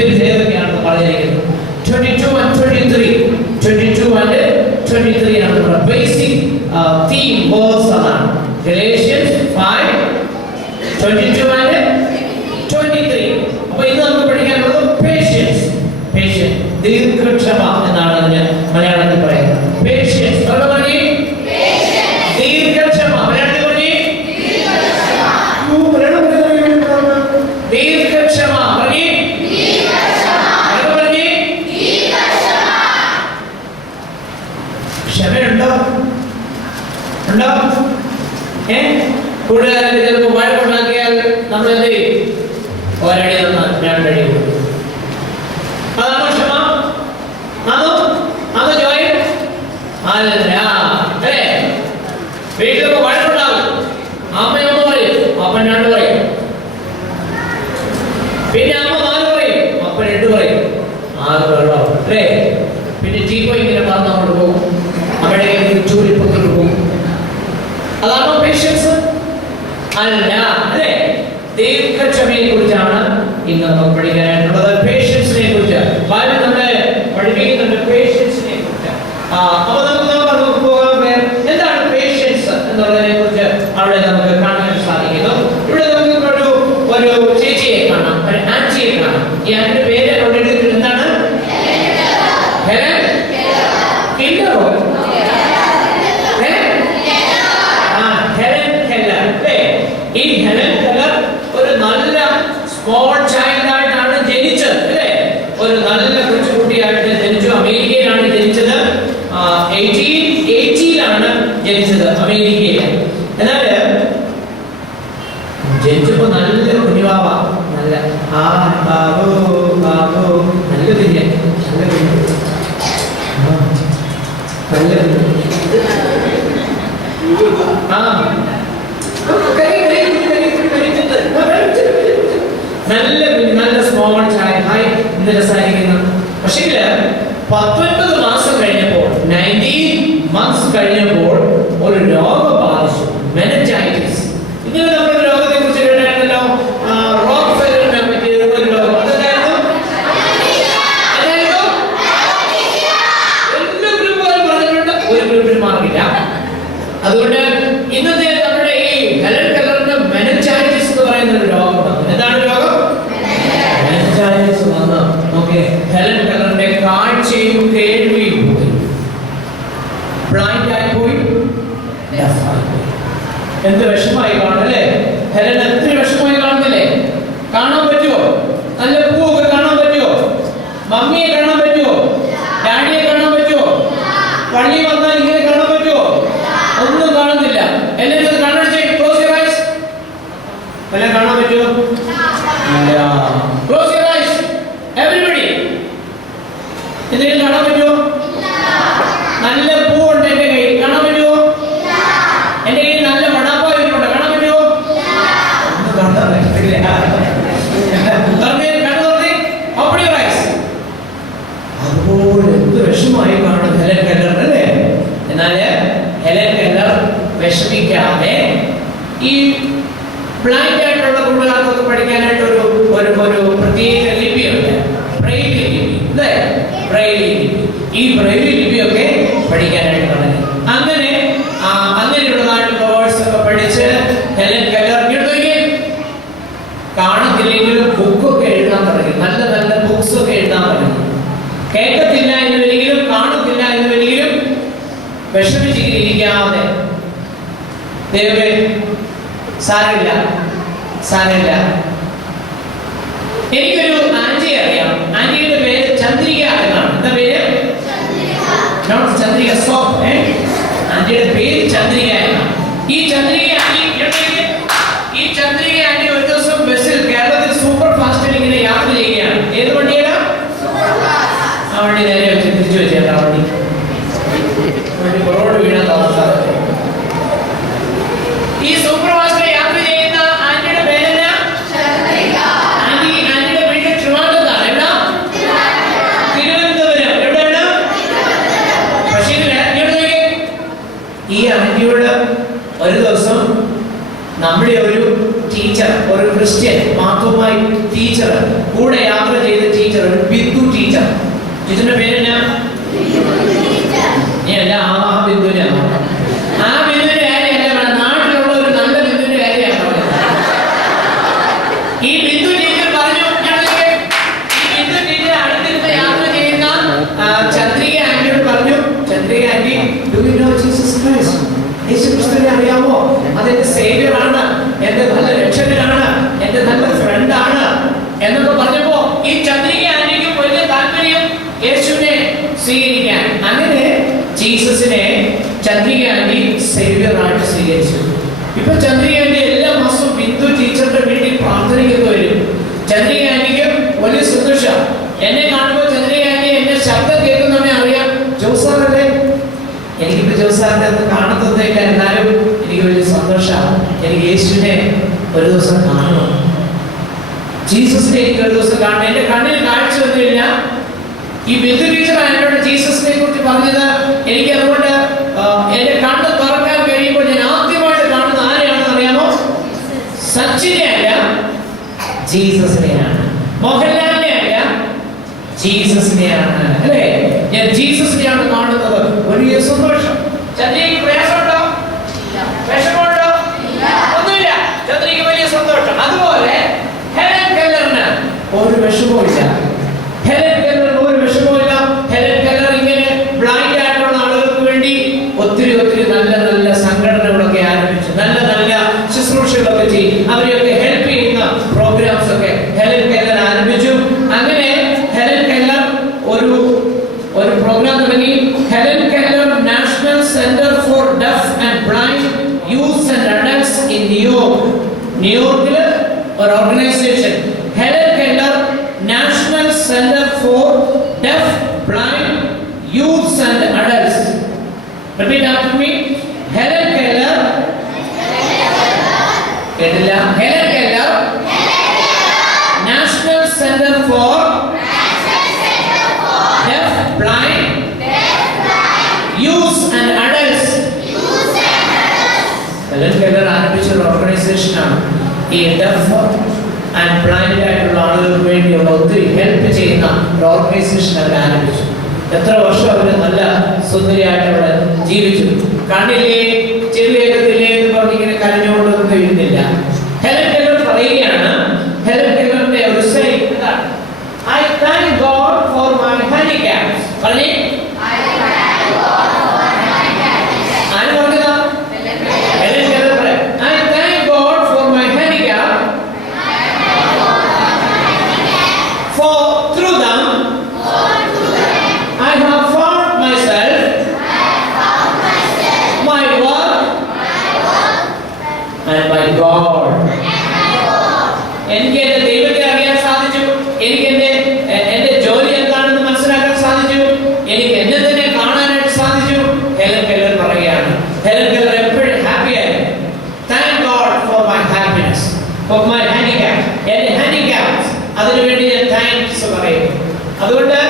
disciplines ഏതൊക്കെയാണെന്ന് പറഞ്ഞിരിക്കുന്നത്. 22 and 23. 22 and 23 ആണ് നമ്മുടെ basic theme verse ആണ്. Galatians 5:22 and 23. അപ്പോൾ ഇന്ന് നമുക്ക് പഠിക്കാനുള്ളത് patience. Patience. ദീർഘക്ഷമ എന്നാണ് അതിന് മലയാളത്തിൽ പറയുന്നത്. Patience. അവിടെ പറഞ്ഞേ ദീർഘക്ഷമ. മലയാളത്തിൽ പറഞ്ഞേ ദീർഘക്ഷമ. പറഞ്ഞേ ക്ഷമയുണ്ടോ? ഉണ്ടോ? കൂട്ടുകാരൻ ചിലപ്പോൾ വഴക്കുണ്ടാക്കിയാൽ നമ്മൾ എന്ത് ചെയ്യും? ഒരടി തന്നാൽ രണ്ടടി കൊടുക്കും. അതാണോ ക്ഷമ? അതോ ജോയ്? അല്ല. അല്ലേ? വീട്ടിലൊക്കെ വഴക്കുണ്ടാകും. അമ്മയൊന്ന് പറയും, അപ്പൻ 2 പറയും. പിന്നെ അമ്മ 4 പറയും, അപ്പൻ 8 പറയും. 6 വെള്ളം അല്ലേ? പിന്നെ ടീപ്പോ ഇങ്ങനെ പറഞ്ഞ് അങ്ങോട്ട് പോകും. അവിടെ ചൂരിപ്പൊക്കെ പോകും. അതാണോ പേഷ്യൻസ്? അല്ല. അല്ലേ? ദീർഘക്ഷമയെ കുറിച്ചാണ് ഇന്ന് നമുക്ക് പഠിക്കാനായിട്ടുള്ളത്. പേഷ്യൻസിനെ കുറിച്ച് ബൈബിൾ നമ്മളെ പഠിപ്പിക്കുന്നുണ്ട്. പേഷ്യൻസിനെ കുറിച്ച്. അപ്പോൾ നമുക്ക് പോകാം. എന്താണ് പേഷ്യൻസ് എന്നുള്ളതിനെ കുറിച്ച് അവിടെ നമുക്ക് കാണാൻ സാധിക്കുന്നു. ഇവിടെ നമുക്ക് ഒരു ചേച്ചിയെ കാണാം, ഒരു ആന്റിയെ കാണാം. ഈ ആന്റിയുടെ പേര് അവിടെ എഴുതിയിട്ടുണ്ട്. എന്താണ്? ഹെലൻ കെല്ലറോ? ഹെലൻ കെല്ലർ അല്ലേ? ഈ ഹെലൻ കെല്ലർ ഒരു നല്ല സ്മോൾ ചൈൽഡ് ആയിട്ടാണ് ജനിച്ചത് അല്ലേ? ഒരു നല്ല കൊച്ചുകുട്ടിയായിട്ട് ജനിച്ചു. അമേരിക്കയിലാണ് ജനിച്ചത്. 1880-ലാണ് ജനിച്ചത് അമേരിക്കയിൽ. എന്നാൽ ജനിച്ചപ്പോ നല്ല കുഞ്ഞുവാവ, നല്ല ബാബു ബാബു നല്ല കുഞ്ഞ്, നല്ല കുഞ്ഞ്, നല്ല നല്ല സ്മോൾ ചൈൽഡ്. ഹായ്, എന്ത് രസമായിരിക്കുന്നു. പക്ഷേ 19 മാസം കഴിഞ്ഞപ്പോൾ, 19 months കഴിഞ്ഞപ്പോൾ ഒരു രോഗം ബാധിച്ചു. മെനിഞ്ചൈറ്റിസ്. ഇങ്ങനെ നമ്മുടെ രോഗത്തെ കുറിച്ച് കേട്ടായിരുന്നല്ലോ. റോക്ക് ഫെല്ലറിനെ പറ്റി ഒരു രോഗം. അതെന്തായിരുന്നു? എല്ലാ ഗ്രൂപ്പുകാരും പറഞ്ഞിട്ടുണ്ട്, ഒരു ഗ്രൂപ്പിന് മാറില്ല. അതുകൊണ്ട് ഇന്നത്തെ നമ്മുടെ ഈ ഹെലൻ കെല്ലറിന് മെനിഞ്ചൈറ്റിസ് എന്ന് പറയുന്ന ഒരു രോഗം വന്നു. എന്താണ് രോഗം? മെനിഞ്ചൈറ്റിസ് വന്നു. ഓക്കെ, ഹെലൻ കെല്ലറിന്റെ കാഴ്ചയും കേൾവിയും പോയി. ബ്ലൈൻഡ് ആയി പോയി, ഡെഫ് ആയി പോയി. എന്ത് വിഷമായി കാണും അല്ലേ? ഹെലൻ എത്ര വിഷമായി കാണുന്നില്ലേ? കാണാൻ പറ്റുമോ? നല്ല പൂവൊക്കെ കാണാൻ പറ്റുമോ? മമ്മിയെ കാണാൻ പറ്റുമോ? ഡാഡിയെ കാണാൻ പറ്റുമോ? പള്ളി വന്നാൽ ഇങ്ങനെ കാണാൻ പറ്റുമോ? ഒന്നും കാണുന്നില്ല. എല്ലാവരും കണ്ണടച്ച് ക്ലോസ് യുവർ ഐസ്. എല്ലാം കാണാൻ പറ്റുമോ? Close your eyes everybody. എന്തെങ്കിലും കാണാൻ പറ്റുമോ? നല്ല പൂവുണ്ട് എന്റെ കയ്യിൽ, കാണാൻ പറ്റുമോ? എന്റെ കയ്യിൽ നല്ല മണാപ്പായ ഉണ്ട്, കാണാൻ പറ്റുമോ? ഒന്നും കാണാൻ പറ്റില്ല. അതുപോലെ എന്ത് വിഷമായി കാണും ഹെലൻ കെല്ലർ അല്ലേ? എന്നാൽ ഹെലൻ കെല്ലർ വിഷമിക്കാതെ ഈ ബ്ലൈൻഡ് ആയിട്ടുള്ള കൂട്ടുകാർക്കൊക്കെ പഠിക്കാനായിട്ട് ഒരു പ്രത്യേക ലിപിയുണ്ട്, ബ്രെയിലി ലിപി അല്ലേ? ബ്രെയിലി ലിപി. ഈ ബ്രെയിലി ലിപിയൊക്കെ പഠിക്കാനായിട്ട് തുടങ്ങി. അങ്ങനെയുള്ളതായിട്ടുള്ള വേർഡ്സ് ഒക്കെ പഠിച്ച് ഹെലൻ കെല്ലർ കാണത്തില്ലെങ്കിലും ബുക്കൊക്കെ എഴുതാൻ തുടങ്ങി. നല്ല നല്ല ബുക്സ് ഒക്കെ എഴുതാൻ തുടങ്ങി. കേൾക്കത്തില്ല എന്നുവരികിലും കാണത്തില്ല എന്നുവരികിലും വിഷമിച്ചിരിക്കാതെ ദൈവമേ സാരമില്ല സാരമില്ല. എനിക്കൊരു ആന്റിയെ അറിയാം. ആന്റിയുടെ പേര് ചന്ദ്രിക എന്നാണ്. എന്താ പേര്? ചന്ദ്രിക സോപ്പ്. ആന്റിയുടെ പേര് ചന്ദ്രിക എന്നാണ്. ഈ ചന്ദ്രിക ആന്റി ഒരു ദിവസം ബസ്സിൽ കേരളത്തിൽ സൂപ്പർ ഫാസ്റ്റിൽ ഇങ്ങനെ യാത്ര ചെയ്യുകയാണ്. ഏത് വണ്ടിയാണ്? ആ വണ്ടി നേരെ വെച്ച് തിരിച്ചു വെച്ചേട്ടാ. വണ്ടി പുറകോട്ട് വീഴാൻ താമസം. ഈ സൂപ്പർ ഫാസ്റ്റിൽ യാത്ര ചെയ്യുന്ന ആന്റിയുടെ പേരെന്നാ? ആന്റിയുടെ വീട് ട്രിവാൻഡ്രത്താണ്. എവിടാ? തിരുവനന്തപുരം. എവിടെയാണ്? പക്ഷേ ഈ ആന്റിയോട് ഒരു ദിവസം ടീച്ചർ, ഒരു ബിന്ദു ടീച്ചർ. ടീച്ചറിന്റെ പേരെന്നാ? അല്ല, ആ ബിന്ദുവിനെ ആ ബിന്ദുവിന്റെ കാര്യമല്ല, നാട്ടിലുള്ള ഒരു നല്ല ബിന്ദുവിന്റെ കാര്യമാണ് പറഞ്ഞത്. ഈ ബിന്ദു ടീച്ചർ പറഞ്ഞു, ഈ ബിന്ദു ടീച്ചർ അടുത്തിരുന്ന് യാത്ര ചെയ്യുന്ന ചന്ദ്രിക ആന്റിയോട് പറഞ്ഞു, Chandrika aunty, do you know Jesus Christ? യേശുക്രിസ്തുവിനെ അറിയാമോ? അതെന്റെ സേവിയർ ആണ്, എന്റെ നല്ല രക്ഷകനാണ്, എന്റെ നല്ല ഫ്രണ്ട് ആണ് എന്നൊക്കെ പറഞ്ഞപ്പോ ഈ ചന്ദ്രിക ആന്റിക്ക് വലിയ താല്പര്യം യേശുവിനെ സ്വീകരിക്കാൻ. അങ്ങനെ ജീസസിനെ ചന്ദ്രിക ആന്റി സേവിയറായിട്ട് സ്വീകരിച്ചു. ഇപ്പൊ ചന്ദ്രിക ആന്റി എല്ലാ മാസവും ബിന്ദു ടീച്ചറുടെ വീട്ടിൽ പ്രാർത്ഥനയ്ക്കൊക്കെ വരും. ചന്ദ്രിക ആന്റിക്ക് വലിയ സന്തോഷം. എന്നെ കാണുമ്പോൾ ചന്ദ്രിക ആന്റി എന്റെ ശബ്ദം കേൾക്കുന്നവനെ അറിയാം, ജോസാറല്ലേ. എനിക്കിപ്പോ ജോസാറിന്റെ അത് കാണത്തൊന്നുമില്ല, എന്നാലും എനിക്ക് വലിയ സന്തോഷമാണ്. എനിക്ക് യേശുവിനെ ഒരു ദിവസം കാണണം, ജീസസിനെ എനിക്ക് ഒരു ദിവസം കാണണം. എന്റെ കണ്ണിൽ കാഴ്ച ഒന്നുമില്ല. ഈ ബിന്ദു ടീച്ചർ എന്നോട് ജീസസിനെ കുറിച്ച് പറഞ്ഞത് എനിക്ക് അതുകൊണ്ട് എന്റെ കണ്ണ് തുറക്കാൻ കഴിയുമ്പോൾ ഞാൻ ആദ്യമായിട്ട് കാണുന്ന ആരെയാണെന്ന് അറിയാമോ? സച്ചിനെ അല്ല, ജീസസിനെയാണ്. മോഹൻലാലിനെ അല്ല, ജീസസിനെയാണ്. അല്ലേ? ഞാൻ ജീസസിനെയാണ് കാണുന്നത്. വലിയ സന്തോഷം. ചന്ദ്രയ്ക്ക് പ്രയാസമുണ്ടോ? വിഷമമുണ്ടോ? ഒന്നുമില്ല. ചന്ദ്രയ്ക്ക് വലിയ സന്തോഷം. അതുപോലെ ഹെലൻ കെല്ലറിന് ഒരു വിഷമവും ഇല്ല. ഹെലൻ കെല്ലറിന് ഒരു വിഷമവും ഇല്ല. ഹെലൻ കെല്ലർ ഇങ്ങനെ ബ്ലൈൻഡ് ആയിട്ടുള്ള ആളുകൾക്ക് വേണ്ടി ഒത്തിരി ഒത്തിരി നല്ല നല്ല സംഘടനകളൊക്കെ ആരംഭിച്ചു, നല്ല നല്ല ശുശ്രൂഷകളൊക്കെ ചെയ്യും. അവരെയൊക്കെ ഹെൽപ്പ് ചെയ്യുന്ന പ്രോഗ്രാംസ് ഒക്കെ ഹെലൻ കെല്ലർ ആരംഭിച്ചു. അങ്ങനെ ഹെലൻ കെല്ലർ ഒരു പ്രോഗ്രാം തുടങ്ങി. Helen Keller national centre for deaf and blind youth and adults in ന്യൂയോർക്കില് ഒരു organisation, Helen Keller national centre for deaf blind youth and adults. Repeat after me. Helen Keller. കേട്ടില്ല? Helen Keller national centre for deaf blind youth and adults. Helen Keller ആരംഭിച്ച ഒരു ഓർഗനൈസേഷനാണ്. ഈ def and blind ആയിട്ടുള്ള ആളുകൾക്ക് വേണ്ടിയുള്ള ഒത്തിരി help ചെയ്യുന്ന ഒരു ഓർഗനൈസേഷൻ അവർ ആരംഭിച്ചു. എത്ര വർഷം അവർ നല്ല സുന്ദരിയായിട്ട് അവിടെ ജീവിച്ചു. കണ്ണില്ലേ, ചെവി കേൾക്കത്തില്ലേ എന്ന് പറഞ്ഞ് ഇങ്ങനെ കരഞ്ഞുകൊണ്ടൊന്നും ഇരുന്നില്ല. ഹെലൻ കെല്ലർ പറയുകയാണ്, ഹെലൻ കെല്ലറിന്റെ ഒരു saying ഇതാണ്, I thank God for my handicaps. പറഞ്ഞേ, ആര് പറഞ്ഞതാ? ഹെലൻ കെല്ലർ പറയാം, I thank God for my handicap, for through them I have found myself, my work and my God. എനിക്ക് എന്റെ ദൈവത്തെ അറിയാൻ സാധിച്ചു. എനിക്ക് എന്റെ ജോലി എന്താണെന്ന് മനസ്സിലാക്കാൻ സാധിച്ചു. എനിക്ക് എന്നെ തന്നെ കാണാനായിട്ട് സാധിച്ചു. ഹെലൻ കെല്ലർ പറയുകയാണ്. ഹെലൻ കെല്ലർ എപ്പോഴും ഹാപ്പിയായി. Thank God for my happiness, for my handicap. എന്റെ ഹാൻഡിക്യാപ്സ്, അതിനുവേണ്ടി ഞാൻ താങ്ക്സ് പറയും. അതുകൊണ്ട്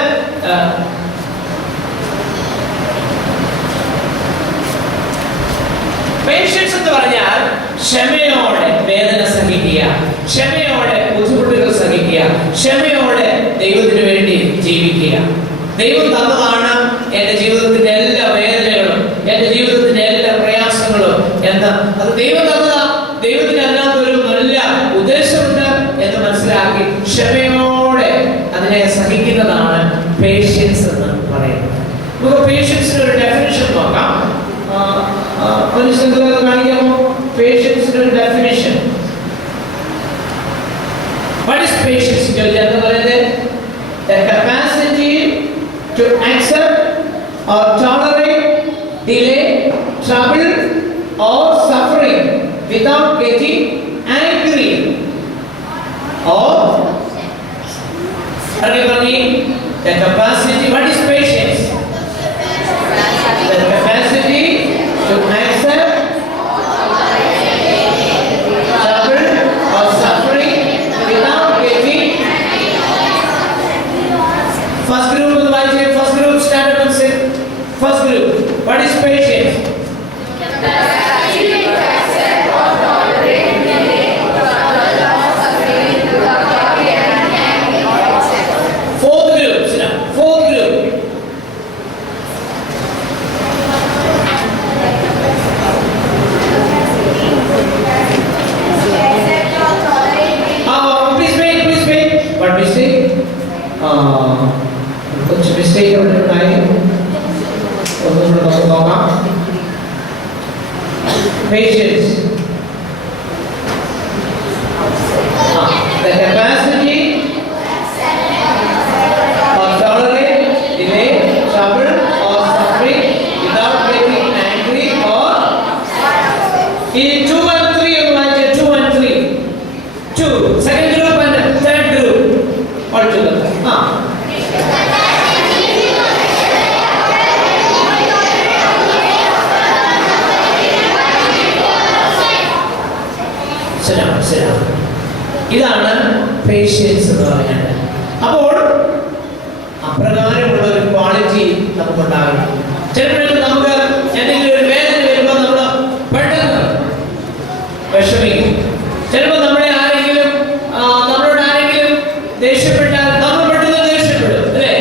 പേഷ്യൻസ് എന്ന് പറഞ്ഞാൽ ക്ഷമയോടെ വേദന സഹിക്കുക, ക്ഷമയോടെ ബുദ്ധിമുട്ടുകൾ സഹിക്കുക, ക്ഷമയോടെ ദൈവത്തിന് വേണ്ടി ജീവിക്കുക. ദൈവം തന്നതാണ് എന്റെ ജീവിതത്തിന്റെ എല്ലാ വേദനകളും, എന്റെ ജീവിതത്തിന്റെ എല്ലാ പ്രയാസങ്ങളും എന്ന്. അത് ദൈവം തന്നതാ. ദൈവത്തിന് അതിനകത്തൊരു നല്ല ഉദ്ദേശമുണ്ട് എന്ന് മനസ്സിലാക്കി ക്ഷമയോടെ അതിനെ സഹിക്കുന്നതാണ് പേഷ്യൻസ് എന്ന് പറയുന്നത്. നമുക്ക് പേഷ്യൻസിന് ഒരു ഡെഫിനിഷൻ നോക്കാം. കാണിക്കാമോ? പേഷ്യൻസിന് ഒരു ഡെഫിനിഷൻ. What is patience? എന്ന് പറയുന്നത് the capacity to accept or tolerate delay, trouble or suffering without getting angry or the capacity. What is patience? The capacity to accept trouble or suffering without getting. First group of the Bible. First group, stand up and say. First group. What is patience? Patients എന്ന് പറഞ്ഞാൽ. അപ്പോൾ അപ്രകാരമുള്ള ഒരു quality നമുക്കുണ്ടാകണം. ചിലപ്പോഴൊക്കെ നമുക്ക് എന്തെങ്കിലും ഒരു വേദന വരുമ്പോൾ നമ്മൾ പെട്ടെന്ന് വിഷമിക്കും. ചിലപ്പോൾ നമ്മളോട് ആരെങ്കിലും ദേഷ്യപ്പെട്ടാൽ നമ്മൾ പെട്ടെന്ന് ദേഷ്യപ്പെടും, അല്ലേ?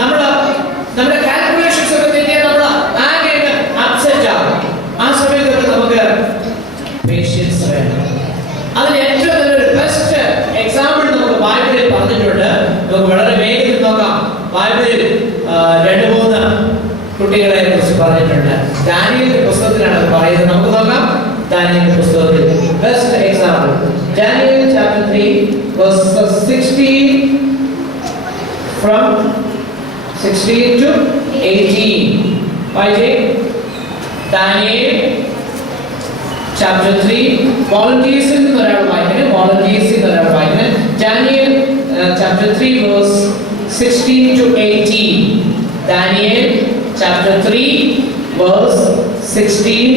നമ്മുടെ കാൽക്കുലേഷൻസ് ഒക്കെ തെറ്റിയാൽ നമ്മൾ ആകെ അപ്സെറ്റ് ആകും. ആ സമയത്തൊക്കെ നമുക്ക് പേഷ്യൻസ് വേണം. അതിന് ഏറ്റവും നല്ലൊരു ബെസ്റ്റ് എക്സാമ്പിൾ നമുക്ക് ബൈബിളിൽ പറഞ്ഞിട്ടുണ്ട്. നമുക്ക് വളരെ വേഗത്തിൽ നോക്കാം. ബൈബിളിൽ 2-3 കുട്ടികളെ കുറിച്ച് പറഞ്ഞിട്ടുണ്ട്. ദാനിയേലിന്റെ പുസ്തകത്തിലാണ് അത് പറയുന്നത്. നമുക്ക് നോക്കാം. ദാനിയേലിന്റെ പുസ്തകത്തിൽ best example Daniel chapter 3 verse 16 from 16 to 18. Daniel chapter 3 volunteers in ഒരാൾ വായിക്കുന്നത്. Daniel chapter 3 verse 16 to 18. Daniel chapter 3 verse 16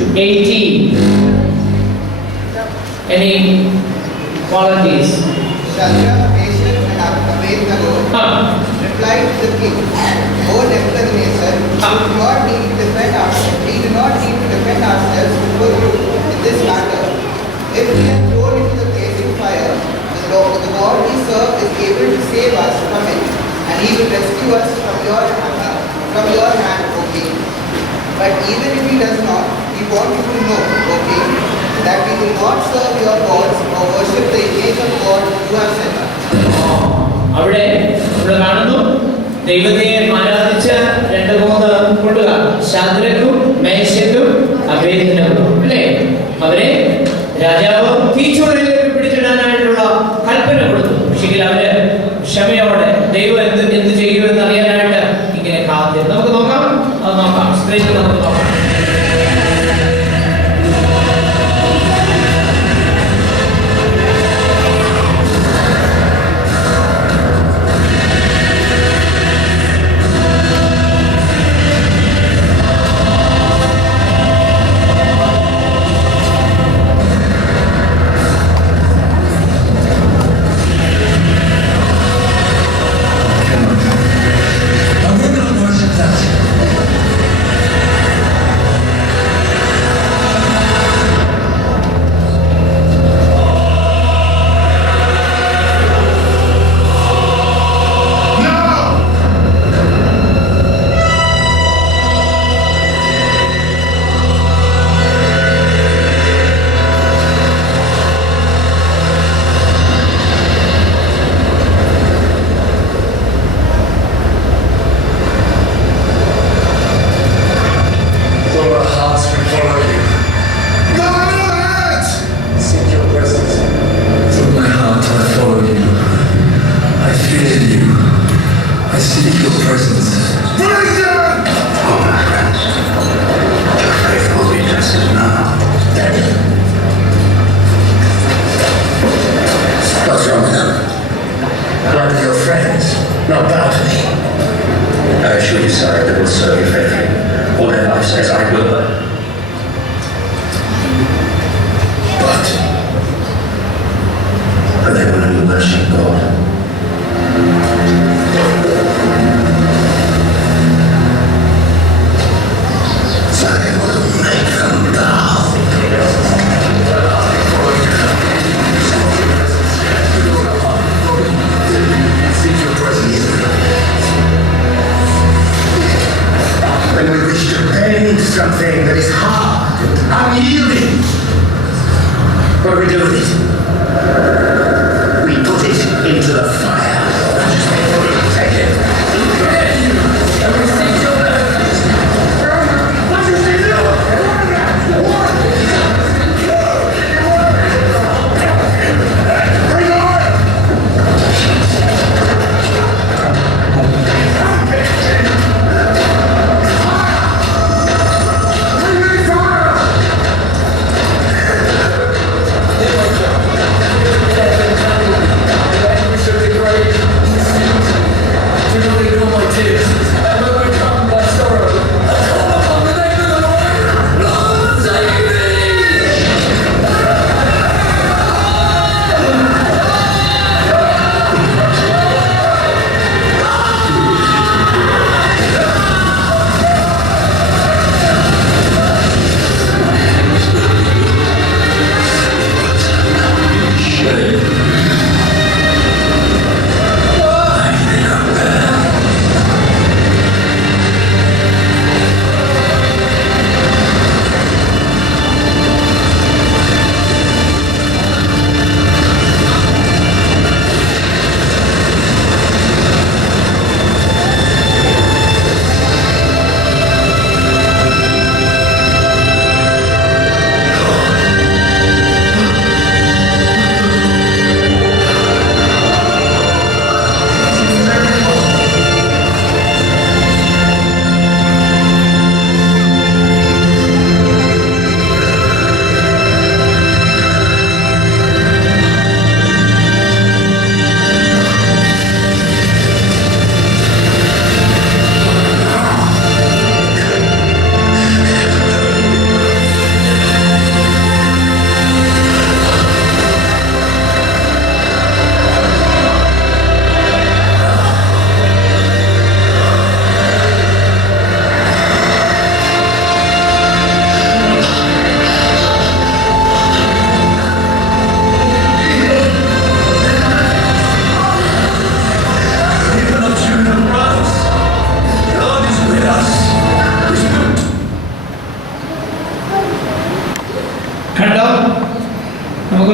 to 18. Any volunteers? Shadrach, Meshach, and Abednego replied to the king, O Nebuchadnezzar, we do not need to defend ourselves before you in this matter. If we are thrown into the blazing fire, the God we serve is able to save us from it, and He will rescue us from your hand, O king. But even if He does not, we want you to know, O king, that we will not serve your gods or worship the image of God you have sent us. അവിടെ നമ്മൾ കാണുന്നു, ദൈവത്തെ ആരാധിച്ച 2-3 കൂട്ടുകാർ, ശദ്രക്കും മേശക്കും അബേദ്നെഗോവും, അല്ലേ? അവരെ രാജാവ് തീച്ചൂളയിലേക്ക് പിടിച്ചിടാനായിട്ടുള്ള കൽപ്പന കൊടുത്തു. പക്ഷേ അവര് ക്ഷമയോടെ ദൈവം എന്ത് ചെയ്യുമെന്ന് അറിയാനായിട്ട് ഇങ്ങനെ കാത്തിരുന്നു. നമുക്ക് നോക്കാം. സ്ക്രീനിൽ നമുക്ക് നോക്കാം. Something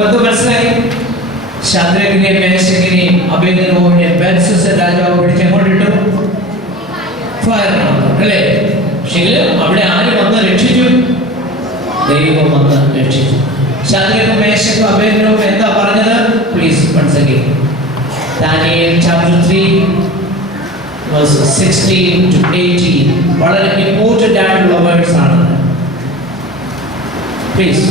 എന്ത് മനസ്സിലായി? ശദ്രക്കിനെയും മേശക്കിനെയും അബേദ്നെഗോവിനെയും ബെൽഷസ്സർ രാജാവ് പിടിച്ച് എങ്ങോട്ടിട്ടു? ഫയറിനകത്ത്, അല്ലേ? പക്ഷേ അവിടെ ആര് വന്ന് രക്ഷിച്ചു? ദൈവം വന്ന് രക്ഷിച്ചു. ശദ്രക്കും മേശക്കും അബേദ്നെഗോവും എന്താ പറഞ്ഞത്? Please once again. Daniel chapter 3 verses 16 to 18 വളരെ ഇമ്പോർട്ടന്റ് ആയിട്ടുള്ള വേർഡ്സ് ആണ്. പ്ലീസ്.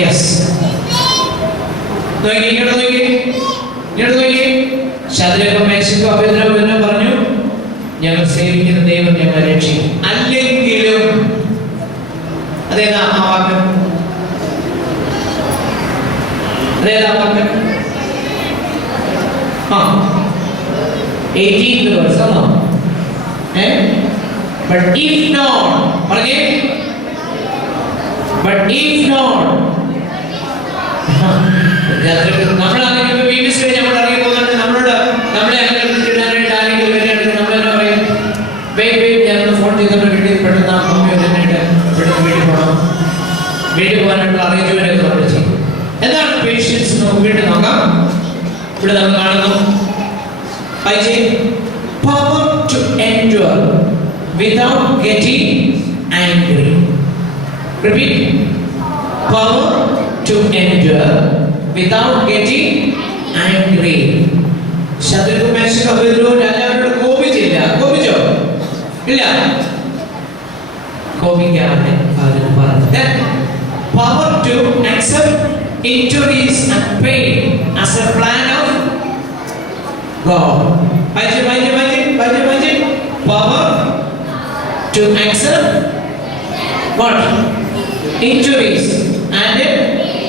Yes. ശദ്രക്കും മേശക്കും അബേദ്നെഗോവും പറഞ്ഞു, ഞങ്ങൾ സേവിക്കുന്ന ദൈവം ഞങ്ങളെ രക്ഷിക്കും. അല്ലെങ്കിലും അതേതാ ആ വാക്ക്? അതേതാ വാക്ക്? 18th verse ആണോ? But if not, പറഞ്ഞേ, but if not, നമ്മളാണെങ്കിൽ BBC നമ്മൾ അറിയാൻ പോകുന്നുണ്ട്, നമ്മളെ അങ്ങനെ വിളിച്ചിടാനായിട്ട് ആരെങ്കിലും വരികയാണെങ്കിൽ നമ്മളെന്നാ പറയും? ഞാനൊന്ന് ഫോൺ ചെയ്തപ്പോൾ വീട്ടിൽ പെട്ടെന്ന് ആ മമ്മി വരാനായിട്ട് പെട്ടെന്ന് വീട്ടിൽ പോകാനായിട്ടുള്ള അറേഞ്ച്മെന്റ് നമ്മൾ ചെയ്യും. എന്താണ് പേഷ്യൻസ്? നമുക്ക് വീട്ടിൽ നോക്കാം. ഇവിടെ നമ്മൾ കാണുന്നു power to endure without getting angry. Repeat. Power to endure without getting angry. ശദ്രക്കും മേശക്കും അബേദ്നെഗോവും രാജാവിനോട് കോപിച്ചില്ല. കോപിച്ചോ? ഇല്ല. കോപിക്കാതെ അവര് പറഞ്ഞത് power to accept injuries and pain as a plan of God. Power to accept what? Injuries and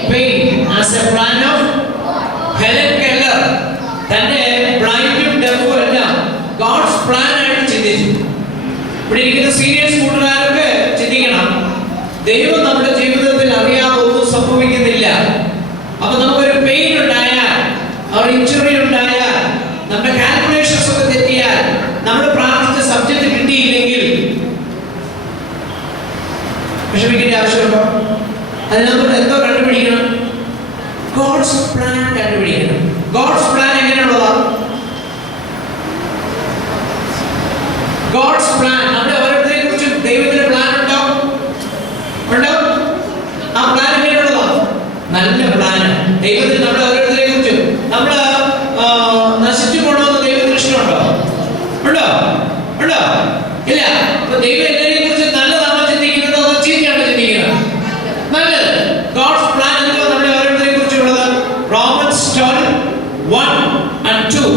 pain as a plan of Helen Keller. തന്റെ ബ്ലൈൻഡും ഡെഫും എല്ലാം God's plan ആയിട്ട് ചിന്തിച്ചു. ഇവിടെ ഇരിക്കുന്ന സീരിയസ് കൂട്ടുകാരൊക്കെ ചിന്തിക്കണം, ദൈവം നമ്മുടെ ജീവിതത്തിൽ അറിയാതെ ഒന്നും സംഭവിക്കുന്നില്ല. അപ്പൊ നമുക്കൊരു പെയിൻ ഉണ്ടായാൽ, ഒരു ഇഞ്ചുറി ഉണ്ടായാൽ, നമ്മുടെ കാൽക്കുലേഷൻസ് ഒക്കെ തെറ്റിയാൽ, നമ്മൾ പ്രാർത്ഥിച്ച സബ്ജക്ട് കിട്ടിയില്ലെങ്കിൽ വിഷമിക്കേണ്ട ആവശ്യമുണ്ടോ? അതിനകത്തോട് എന്തോ കണ്ടുപിടിക്കണം? ഗോഡ്സ് പ്ലാൻ കണ്ടുപിടിക്കണം. ഗോഡ്സ് പ്ലാൻ എങ്ങനെയുള്ളതാ? ഗോഡ്സ് പ്ലാൻ നമ്മുടെ ഓരോരുത്തരെ കുറിച്ചും ദൈവത്തിന്റെ പ്ലാൻ ഉണ്ടോ? ആ പ്ലാൻ എങ്ങനെയുള്ളതാ? നല്ല പ്ലാൻ. ദൈവത്തിന് നമ്മുടെ ഓരോരുത്തരെ കുറിച്ചും നമ്മൾ നശിച്ചു പോകണമെന്ന് ദൈവത്തിന് ഇഷ്ടമുണ്ടോ? ഉണ്ടോ? ഇല്ല. അപ്പൊ ദൈവം എല്ലാവരെയും കുറിച്ച് നല്ലതാണോ ചിന്തിക്കുന്നത്, അതോ ചീത്തയാണോ ചിന്തിക്കുന്നത്? നല്ലത്. ഗോഡ്സ് പ്ലാൻ എന്തോ നമ്മുടെ ഓരോരുത്തരെ കുറിച്ചുള്ളത്? റോമൻസ് 12:1 and 2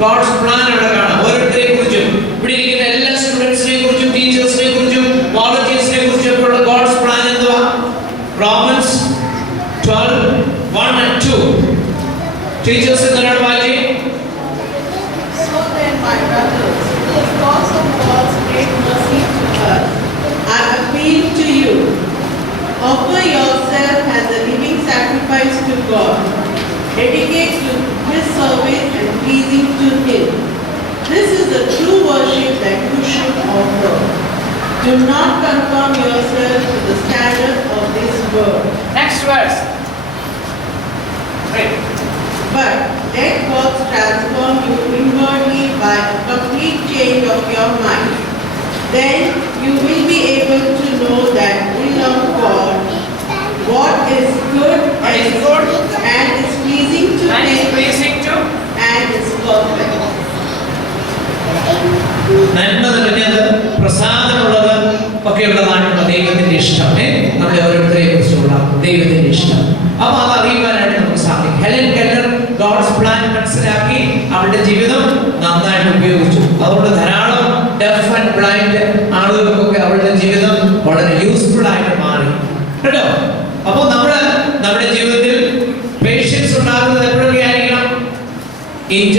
ഗോഡ്സ് പ്ലാൻ അവിടെ കാണാം ഓരോരുത്തരെ കുറിച്ചും. ഇവിടെ ഇരിക്കുന്ന എല്ലാ സ്റ്റുഡൻസിനെ കുറിച്ചും, ടീച്ചേഴ്സിനെ കുറിച്ചും, വോളണ്ടിയേഴ്സിനെ കുറിച്ചും ഒക്കെ ഉള്ള ഗോഡ്സ് പ്ലാൻ എന്തുവാ? Romans 12:1 and 2. ടീച്ചേഴ്സ് എന്നോട് വായിച്ചേ. So then, my brothers, because of God's great mercy to us, I appeal to you. Offer yourself as a living sacrifice to God. Dedicate to His service and pleasing to Him. This is the true worship that you should offer. Do not conform yourself to the standard of this world. Next verse. Right. But let God transform you inwardly by a complete change of your mind. Then you will be able to know that will of God, what is good and is pleasing to Him and is perfect. നന്മ നിറഞ്ഞത്, പ്രസാദമുള്ളത് ഒക്കെയുള്ളതാണുള്ള ദൈവത്തിന്റെ ഇഷ്ടം. നമ്മുടെ ഓരോരുത്തരെ കുറിച്ചുള്ള ദൈവത്തിന്റെ ഇഷ്ടം. അപ്പൊ അത് അറിയുവാനായിട്ട് നമുക്ക് സാധിക്കും. ഹെലൻ കെല്ലർ ഗോഡ്സ് പ്ലാൻ മനസ്സിലാക്കി അവളുടെ ജീവിതം നന്നായിട്ട് ഉപയോഗിച്ചു. അതുകൊണ്ട് ധാരാളം ഡെഫ് ആൻഡ് ബ്ലൈൻഡ് ആളുകൾക്കൊക്കെ അവളുടെ ജീവിതം വളരെ യൂസ്ഫുൾ ആയിട്ട് മാറി കേട്ടോ. അപ്പോൾ നമ്മുടെ ജീവിതത്തിൽ പേഷ്യൻസ് ഉണ്ടാകുന്നത് എപ്പോഴൊക്കെ ആയിരിക്കണം?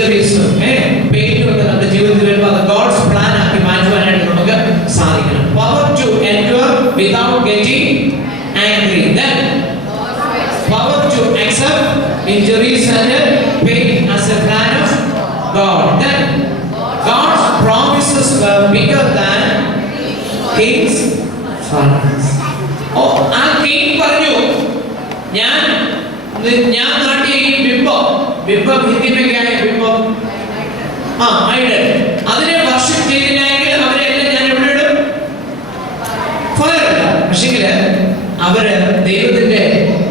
ഇഞ്ചുറീസും പെയിനും ഒക്കെ നമ്മുടെ ജീവിതത്തിൽ വരുമ്പോൾ അത് ഗോഡ്സ് പ്ലാൻ ആക്കി മാറ്റുവാനായിട്ട് നമുക്ക് സാധിക്കണം. Power to endure without getting angry, then power to accept injuries and pain as a plan of God. Then God's promises were bigger than King's funds. Oh, ആ king പറഞ്ഞു, ഞാൻ നാട്ടിയ ഈ ബിംബം ഹിന്ദി में क्या है ബിംബം? ഐഡൽ. അതിനെ വർഷിപ്പ് ചെയ്തില്ലെങ്കിൽ അവരെ എല്ലാം ഞാൻ എവിടെ ഇടും? ഫയറില്ല. പക്ഷെങ്കിൽ അവര് ദൈവത്തിന്റെ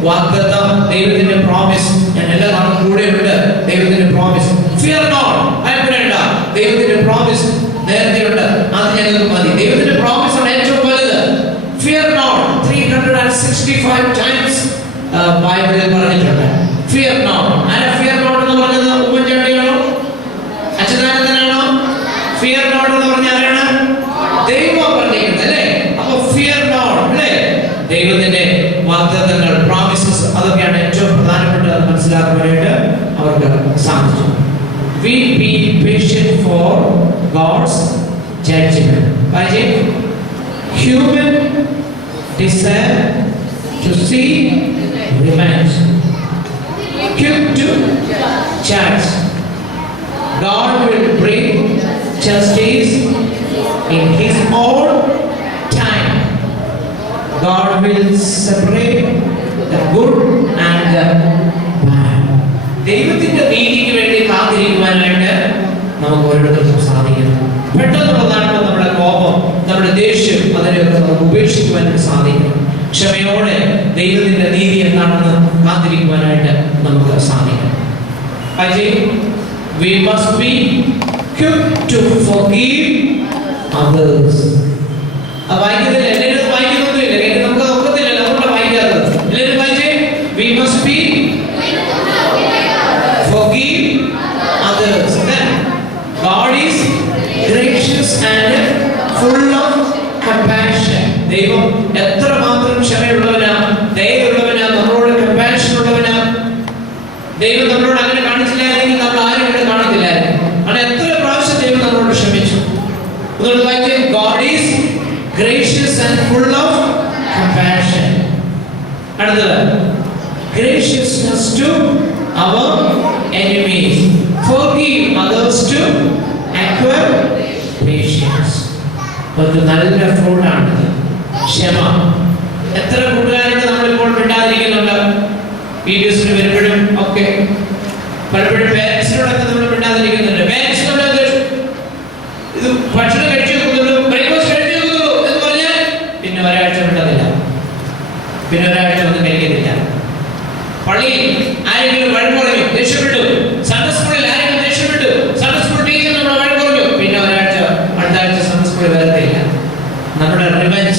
വാഗ്ദത്തം, ദൈവത്തിന്റെ പ്രോമിസ്, ഞാൻ എല്ലാ നാളും കൂടെ ഉണ്ട്. ദൈവത്തിന്റെ പ്രോമിസ്, ഫിയർ നോട്ട്, ഭയപ്പെടേണ്ട, ദൈവത്തിന്റെ പ്രോമിസ് നേരത്തെ ഉണ്ട്, അത് ഞങ്ങൾക്ക് മതി. ദൈവത്തിന്റെ പ്രോമിസ് ആണ് ഏറ്റവും വലുത്. ഫിയർ നോട്ട് 365 ടൈംസ് ബൈബിളിൽ പറഞ്ഞിട്ടുണ്ട്. Fear not. ആരാ ഫിയർ നോട്ട് എന്ന് പറഞ്ഞത്? ഉമ്മൻചാണ്ടിയാണോ? അച്യുതാനന്ദനാണോ? ഫിയർ നോട്ട് എന്ന് പറഞ്ഞ ആരാണ്? ദൈവം പറഞ്ഞിരിക്കുന്നത് അല്ലേ? അപ്പൊ ഫിയർ നോട്ട് അല്ലേ? ദൈവത്തിന്റെ വാഗ്ദത്തങ്ങൾ, പ്രോമിസസ്, അതൊക്കെയാണ് ഏറ്റവും പ്രധാനപ്പെട്ടത് മനസ്സിലാക്കുവാനായിട്ട് അവർക്ക് സാധിച്ചു. We be patient for God's judgment. Human desire to see revenge, quick to judge. God will bring justice in His own time. God will separate the good and the bad. ദൈവത്തിന്റെ നീതിക്ക് വേണ്ടി കാത്തിരിക്കുവാനായിട്ട് നമുക്ക് ഓരോരുത്തർക്കും സാധിക്കണം. പെട്ടെന്നുള്ളതാണ് നമ്മുടെ കോപം, നമ്മുടെ ദേഷ്യം, അതിനെയൊക്കെ നമുക്ക് ഉപേക്ഷിക്കുവാനായിട്ട് സാധിക്കണം. ക്ഷമയോടെ ദൈവത്തിന്റെ നീതി എന്താണെന്ന് കാത്തിരിക്കുവാനായിട്ട് നമുക്ക് സാധിക്കണം. We must be quick to forgive others. വായിക്കുന്നില്ല, എല്ലാവരും വായിക്കുന്നൊന്നുമില്ല, നമുക്ക് നോക്കത്തില്ല, അതുകൊണ്ട് വായിക്കാത്തത്. എല്ലാവരും വായിച്ചേ. We must be forgive others. Then God is gracious and full of compassion. ദൈവം എത്രമാത്രം ക്ഷമയുള്ളവനാ, ദയയുള്ളവനാ, നമ്മളോട് കമ്പാഷൻ ഉള്ളവനാ. ദൈവം നമ്മളോട് അങ്ങനെ കാണിച്ചില്ലായിരുന്നെങ്കിൽ നമ്മൾ ആരും ഇവിടെ കാണത്തില്ലായിരുന്നു. കാരണം എത്ര പ്രാവശ്യം ദൈവം നമ്മളോട് ക്ഷമിച്ചു. അതുകൊണ്ട് വായിച്ചേ. God is gracious and full of compassion. അടുത്തത്, graciousness to our enemies, forgive others to acquire patience. ഒരു നല്ല ഫ്രൂട്ടാണ് ക്ഷമ. എത്ര കൂട്ടുകാരോട് നമ്മളിപ്പോൾ മിണ്ടാതിരിക്കുന്നുണ്ട്? വീഡിയോസിന് വരുമ്പോഴും ഒക്കെ പലപ്പോഴും പേരൻസിനോടൊക്കെ നമ്മൾ മിണ്ടാതിരിക്കുന്നുണ്ട്. പേരൻസിനോട് ഇത് ഭക്ഷണം കഴിച്ചു വെക്കുന്നുള്ളൂ, ബ്രേക്ക്ഫാസ്റ്റ് കഴിച്ചു വെക്കുന്നുള്ളൂ എന്ന് പറഞ്ഞാൽ പിന്നെ ഒരാഴ്ച മിണ്ടതില്ല, പിന്നെ ഒരാഴ്ച ഒന്നും കഴിക്കുന്നില്ല. പള്ളിയിൽ ആരെങ്കിലും വഴക്ക് പറഞ്ഞു, ദേഷ്യപ്പെട്ടു. സൺഡേ സ്കൂളിൽ ആരെങ്കിലും ദേഷ്യപ്പെട്ടു, സൺഡേ സ്കൂൾ ടീച്ചർ നമ്മളെ വഴക്ക് പറഞ്ഞു, പിന്നെ ഒരാഴ്ച അടുത്ത ആഴ്ച സൺഡേ സ്കൂളിൽ വരത്തില്ല. നമ്മുടെ റിവെഞ്ച്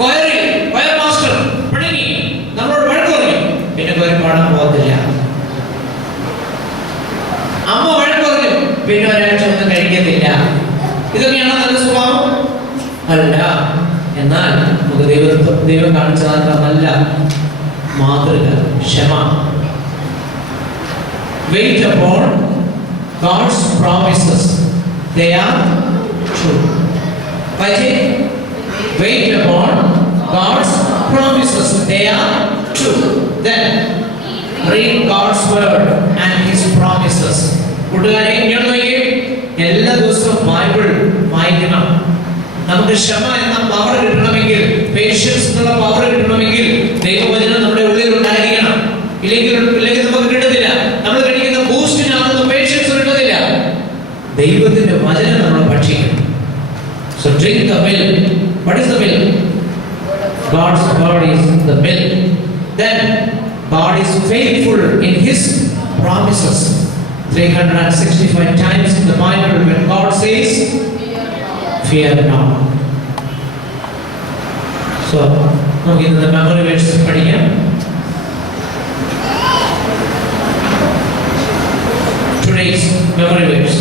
കൊയർ മാസ്റ്റർ പിണങ്ങി നമ്മളോട് വഴക്ക് പറഞ്ഞു, പിന്നെ കൊയർ പാടാൻ പോകത്തില്ല. അമ്മ വഴക്ക് പറഞ്ഞു, പിന്നെ ഒരാഴ്ച ഒന്നും കഴിക്കത്തില്ല. ഇതൊക്കെയാണ് നല്ല സ്വഭാവം അല്ല. എന്നാൽ നമുക്ക് ദൈവം കാണിച്ചതാത്ത നല്ല മാതൃക ക്ഷമ. Wait upon God's promises, they are true. Wait upon God's promises, they are true. Then read God's word and His promises. കൂട്ടുകാരെ, ഇങ്ങനെ നോക്കിയേ, എല്ലാ ദിവസവും ബൈബിൾ വായിക്കണം. നമുക്ക് ക്ഷമ എന്ന പവർ കിട്ടണമെങ്കിൽ, പേഷ്യൻസ് എന്നുള്ള പവർ കിട്ടണമെങ്കിൽ ദൈവവചനം നമ്മുടെ ഉള്ളിൽ ഉണ്ടായിരിക്കണം. ഇല്ലെങ്കിൽ നമുക്ക് കിട്ടത്തില്ല. നമ്മൾ കഴിക്കുന്ന ബൂസ്റ്റിനകത്ത് പേഷ്യൻസ് കിട്ടത്തില്ല. ദൈവത്തിന്റെ വചനം നമ്മൾ ഭക്ഷിക്കണം. So drink the milk. What is the milk? God's word is the milk. Then God is faithful in His promises. 365 times in the Bible when God says, fear not. So, നമുക്ക് ഇന്ന് memory verse പഠിക്കാം. Today's memory verse.